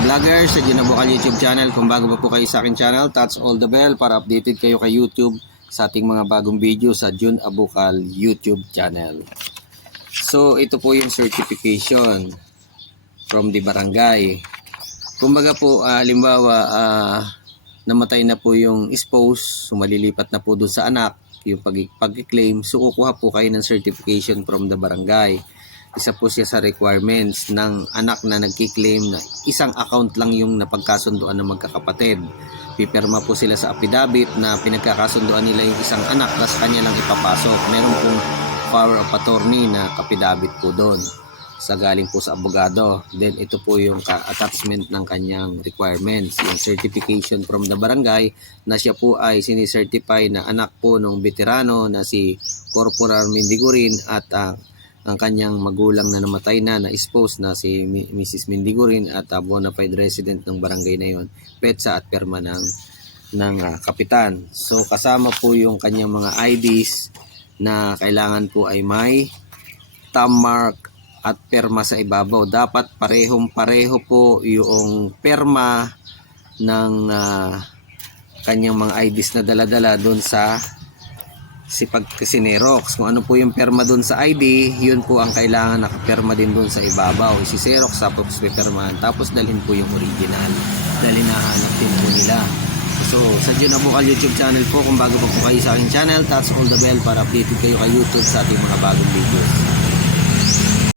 ka-vlogger sa Ginabukal YouTube channel. Kung bago pa po kayo sa akin channel, touch all the bell para updated kayo kay YouTube sa ating mga bagong video sa Jun Abukal YouTube channel. So, ito po yung certification from the barangay. Kumbaga po, ah, halimbawa, ah, namatay na po yung spouse, so malilipat na po doon sa anak, yung pag- pag-claim, so kukuha po kayo ng certification from the barangay. Isa po siya sa requirements ng anak na nagki-claim na isang account lang yung napagkasunduan ng magkakapatid. Pipirma po sila sa affidavit na pinagkakasunduan nila yung isang anak tapos kanya lang ipapasok. Meron pong power of attorney na kapidabit po doon sa galing po sa abogado. Then ito po yung attachment ng kanyang requirements, yung certification from the barangay na siya po ay sinicertify na anak po ng veterano na si Corporal Mindigurin at ah, ang kanyang magulang na namatay na na spouse na si Mrs. Mindigurin at ah, bona fide resident ng barangay na yon, petsa at perma ng ng ah, kapitan. So kasama po yung kanyang mga IDs na kailangan po ay may thumb mark at perma sa ibabaw. Dapat parehong pareho po yung perma ng ah, kanyang mga IDs na daladala doon sa si pagkasinerox. Kung ano po yung perma doon sa ID, yun po ang kailangan nakaperma din doon sa ibabaw. Si Xerox tapos may permahan. Tapos dalhin po yung original. Dahil hinahanap din po nila. So, sa Jun Abukal YouTube channel po, kung bago pa po kayo sa aking channel, touch all the bell para updated kayo kay YouTube sa ating mga bagong videos.